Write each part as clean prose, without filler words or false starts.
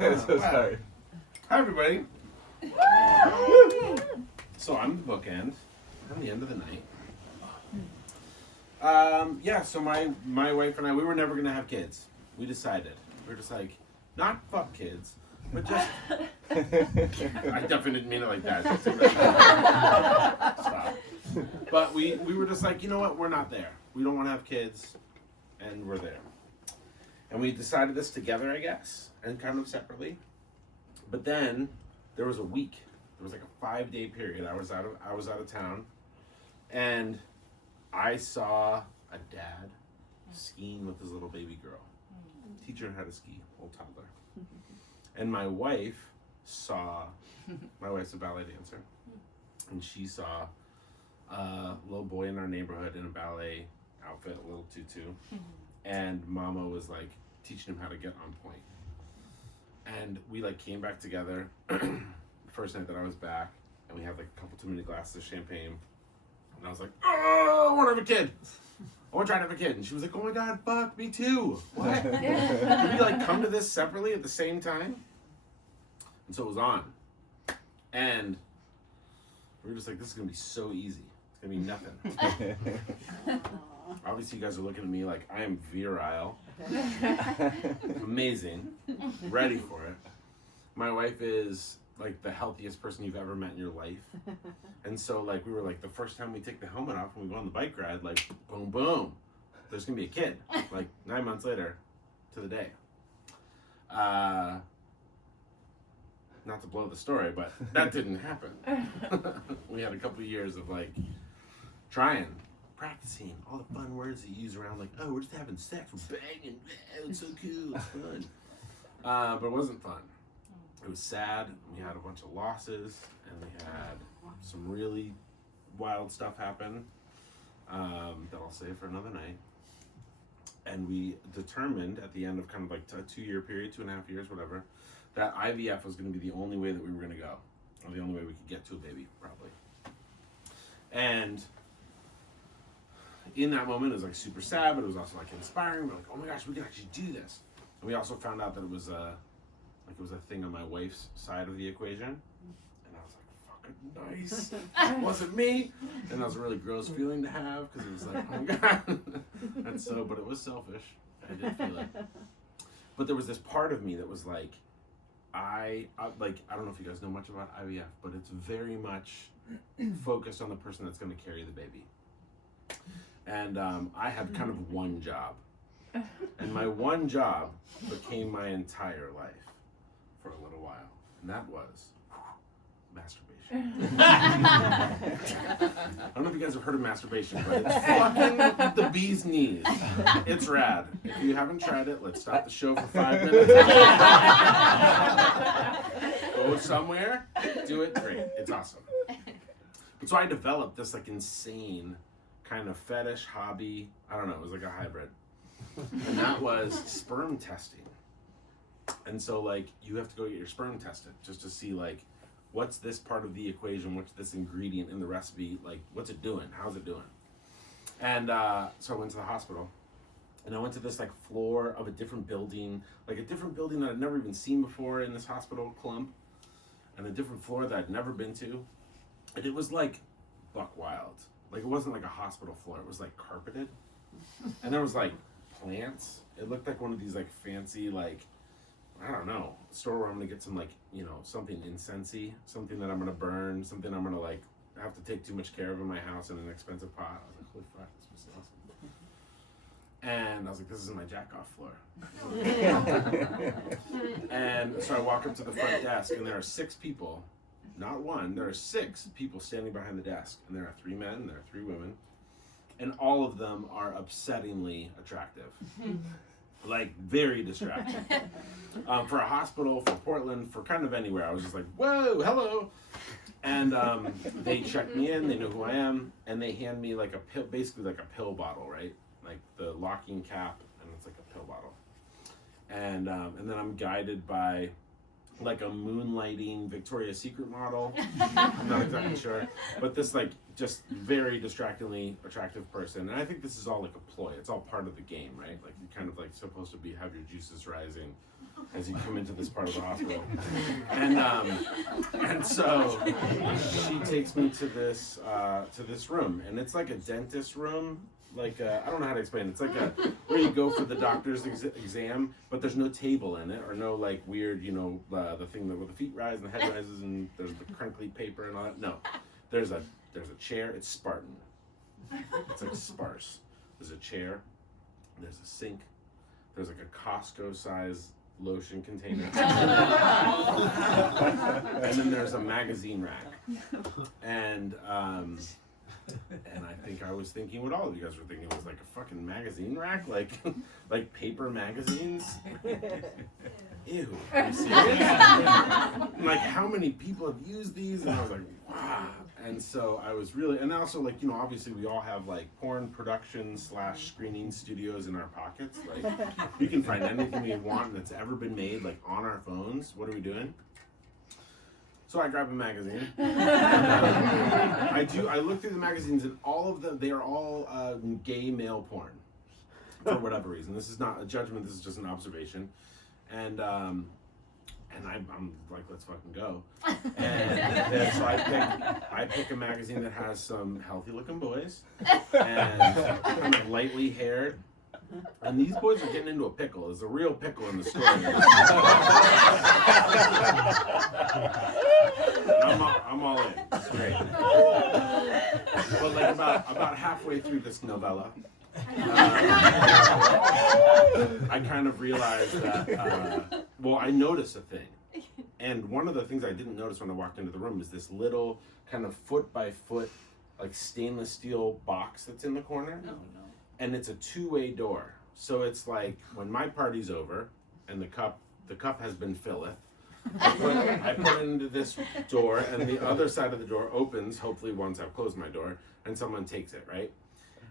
So sorry. Hi, everybody. So I'm the bookend. I'm the end of the night. So my wife and I, we were never gonna have kids. We decided. We were just like, not fuck kids, but just. I definitely didn't mean it like that. Stop. But we were just like, you know what? We're not there. We don't want to have kids, and we're there. And we decided this together, I guess, and kind of separately. But then there was a week. There was like a 5-day period. I was out of town, and I saw a dad skiing with his little baby girl, teaching her how to ski, old toddler. And my wife saw. My wife's a ballet dancer, and she saw a little boy in our neighborhood in a ballet outfit, a little tutu, and Mama was like teaching him how to get on point. And we like came back together the first night that I was back, and we had like a couple too many glasses of champagne, and I was like, oh, I want to have a kid. I want to try to have a kid. And she was like, oh my God, fuck, me too. What? Did we like come to this separately at the same time? And so it was on. And we were just like, this is going to be so easy. It's going to be nothing. Obviously, you guys are looking at me like I am virile. Amazing. Ready for it. My wife is like the healthiest person you've ever met in your life. And so like we were like the first time we take the helmet off and we go on the bike ride, like boom, boom. There's going to be a kid. Like 9 months later to the day. Not to blow the story, but that didn't happen. We had a couple of years of like trying, practicing all the fun words that you use around, like, oh, we're just having sex, we're banging, it's so cool, it's fun. But it wasn't fun. It was sad. We had a bunch of losses, and we had some really wild stuff happen that I'll save for another night. And we determined at the end of kind of like a 2-year period, 2.5 years, whatever, that IVF was going to be the only way that we were going to go, or the only way we could get to a baby, probably. And in that moment, it was like super sad, but it was also like inspiring. We're like, oh my gosh, we can actually do this. And we also found out that it was a thing on my wife's side of the equation. And I was like, fucking nice. It wasn't me. And that was a really gross feeling to have, because it was like, oh my God. And so, but it was selfish. I did feel it. But there was this part of me that was like, I don't know if you guys know much about IVF, but it's very much focused on the person that's going to carry the baby. And I had kind of one job. And my one job became my entire life for a little while. And that was masturbation. I don't know if you guys have heard of masturbation, but it's fucking the bee's knees. It's rad. If you haven't tried it, let's stop the show for 5 minutes. Go somewhere, do it, great. It's awesome. But so I developed this like insane kind of fetish hobby. I don't know, it was like a hybrid. And that was sperm testing. And so like you have to go get your sperm tested just to see like what's this part of the equation, what's this ingredient in the recipe, like what's it doing, how's it doing? And so I went to the hospital, and I went to this like floor of a different building, like a different building that I'd never even seen before in this hospital clump, and a different floor that I'd never been to. And it was like buck wild. Like it wasn't like a hospital floor, it was like carpeted. And there was like plants. It looked like one of these like fancy like, I don't know, store where I'm gonna get some like, you know, something incensey, something that I'm gonna burn, something I'm gonna like have to take too much care of in my house in an expensive pot. I was like, holy fuck, this was awesome. And I was like, this is my jack off floor. And so I walk up to the front desk, and there are 6 people, not one, there are 6 people standing behind the desk, and there are 3 men, and there are 3 women, and all of them are upsettingly attractive. Like very distracting. For a hospital, for Portland, for kind of anywhere, I was just like, whoa, hello. And they check me in, they know who I am, and they hand me like a pill, basically like a pill bottle, right? Like the locking cap, and it's like a pill bottle. And then I'm guided by like a moonlighting Victoria's Secret model. I'm not exactly sure, but this like just very distractingly attractive person. And I think this is all like a ploy. It's all part of the game, right? Like you're kind of like supposed to be have your juices rising as you come into this part of the hospital. And so she takes me to this room, and it's like a dentist room. Like I don't know how to explain it. It's like where you go for the doctor's exam, but there's no table in it or no like weird, the thing that where the feet rise and the head rises and there's the crinkly paper and all that. No, there's a chair. It's Spartan. It's like sparse. There's a chair. There's a sink. There's like a Costco size lotion container. And then there's a magazine rack. And I think I was thinking what all of you guys were thinking was like a fucking magazine rack, like paper magazines. Ew. Are you serious? Like how many people have used these? And I was like, wow. And so I was really, and also like, obviously we all have like porn production / screening studios in our pockets. Like you can find anything we want that's ever been made like on our phones. What are we doing? So I grab a magazine. I look through the magazines and all of them, they are all gay male porn for whatever reason. This is not a judgment, this is just an observation. And I'm like, let's fucking go. And so I pick a magazine that has some healthy looking boys and kind of lightly haired. And these boys are getting into a pickle. There's a real pickle in the story. I'm all in. It's great. But like about halfway through this novella, I kind of realized that, I noticed a thing. And one of the things I didn't notice when I walked into the room is this little kind of foot by foot, like stainless steel box that's in the corner. Oh, no. And it's a two-way door. So it's like when my party's over and the cup has been filleth, I put it into this door and the other side of the door opens, hopefully once I've closed my door, and someone takes it, right?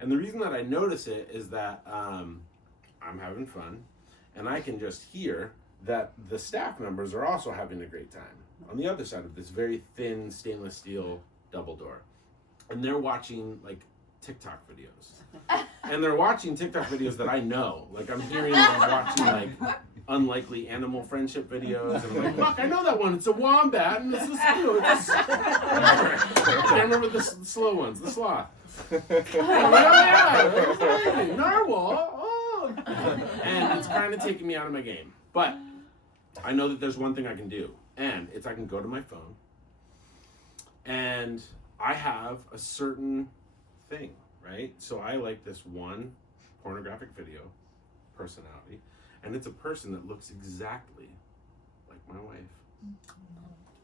And the reason that I notice it is that I'm having fun and I can just hear that the staff members are also having a great time on the other side of this very thin stainless steel double door. And they're watching like TikTok videos. And they're watching TikTok videos that I know. Like I'm hearing them watching like unlikely animal friendship videos. And I'm like, fuck, I know that one. It's a wombat and it's a sloth. I can't remember the slow ones, the sloth. Narwhal. Oh. And it's kind of taking me out of my game. But I know that there's one thing I can do. And it's I can go to my phone. And I have a certain thing, right? So I like this one pornographic video personality, and it's a person that looks exactly like my wife.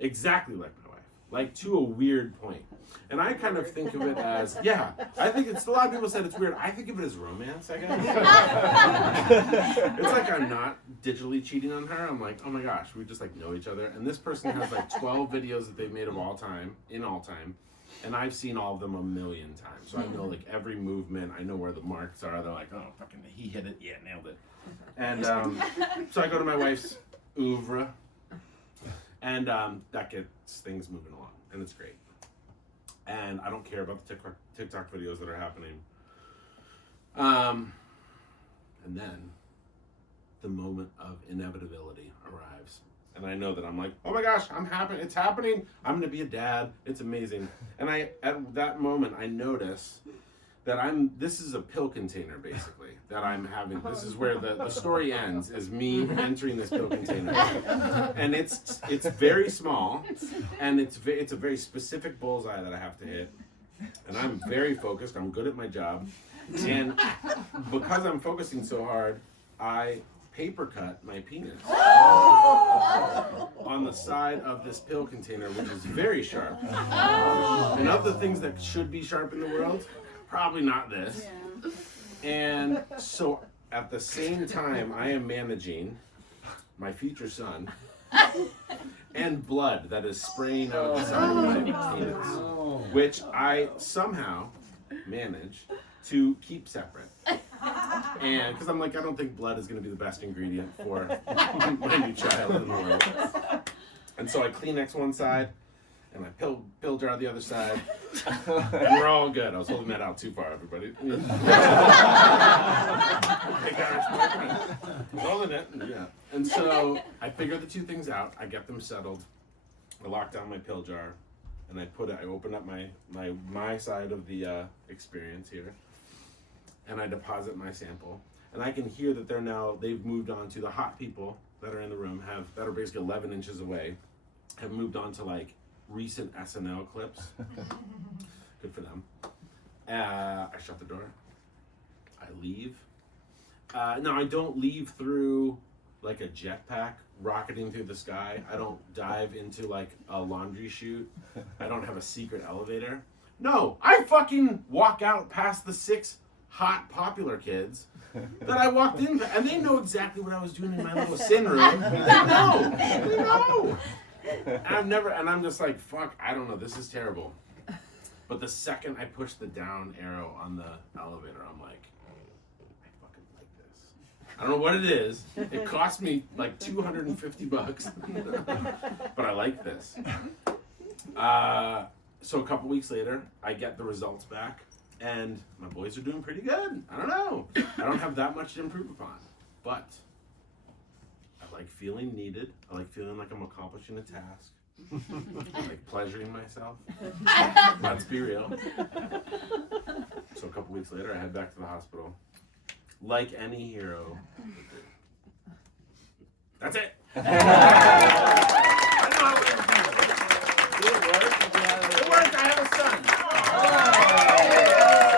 Exactly like my wife. Like to a weird point. And I kind of think of it as, I think it's, a lot of people said it's weird. I think of it as romance, I guess. It's like I'm not digitally cheating on her. I'm like, oh my gosh, we just like know each other. And this person has like 12 videos that they've made of all time. And I've seen all of them a million times. So I know like every movement. I know where the marks are. They're like, oh, fucking, he hit it. Yeah, nailed it. And so I go to my wife's oeuvre. And that gets things moving along. And it's great. And I don't care about the TikTok videos that are happening. And then the moment of inevitability arrives. And I know that I'm like, oh my gosh, it's happening. I'm going to be a dad. It's amazing. And at that moment, I notice that this is a pill container, basically, that I'm having. This is where the story ends, is me entering this pill container. And it's very small, and it's a very specific bullseye that I have to hit. And I'm very focused. I'm good at my job. And because I'm focusing so hard, I paper cut my penis on the side of this pill container, which is very sharp. And of the things that should be sharp in the world, probably not this. Yeah. And so at the same time, I am managing my future son and blood that is spraying out of the side of my penis, which I somehow manage to keep separate. And because I'm like, I don't think blood is going to be the best ingredient for my new child in the world. And so I Kleenex one side, and I pill jar the other side, and we're all good. I was holding that out too far, everybody. Holding it, yeah. And so I figure the two things out. I get them settled. I lock down my pill jar, and I open up my side of the experience here, and I deposit my sample. And I can hear that they've moved on to the hot people that are in the room, that are basically 11 inches away, have moved on to like recent SNL clips. Good for them. I shut the door. I leave. Now, I don't leave through like a jetpack rocketing through the sky. I don't dive into like a laundry chute. I don't have a secret elevator. No, I fucking walk out past the 6 hot popular kids that I walked in, and they know exactly what I was doing in my little sin room. They know. And I'm just like, fuck, I don't know, this is terrible. But the second I push the down arrow on the elevator, I'm like, I fucking like this. I don't know what it is. It cost me like $250, but I like this. So a couple weeks later, I get the results back. And my boys are doing pretty good. I don't know. I don't have that much to improve upon. But I like feeling needed. I like feeling like I'm accomplishing a task. I like pleasuring myself. Let's be real. So a couple weeks later, I head back to the hospital. Like any hero. That's it.